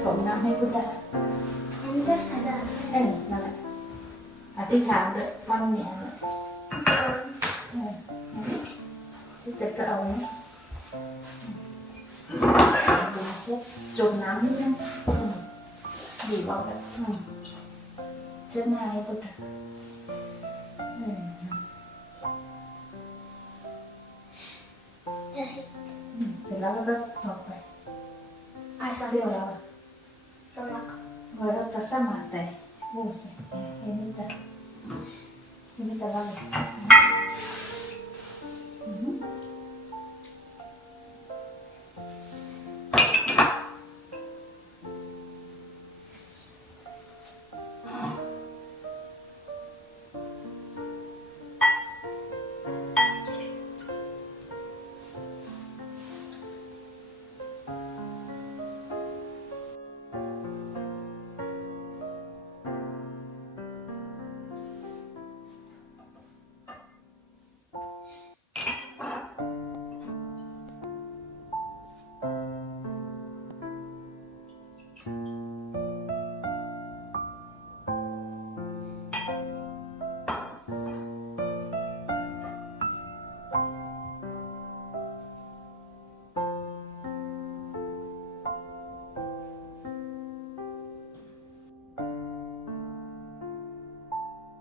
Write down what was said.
สมน้ำให้พุทธะอันนี้ก็อาจารย์นั่นแหละอธิษฐานด้วยฟังเนี่ยเลยที่จะก็เอาเนี่ยเช็ดจุ่มน้ำนิดนึงดีบอกแบบเช็ดหน้าให้พุทธะเสร็จแล้วก็ต่อไปเสี้ยวแล้วGuarda sama te, usi, ini kita lagi.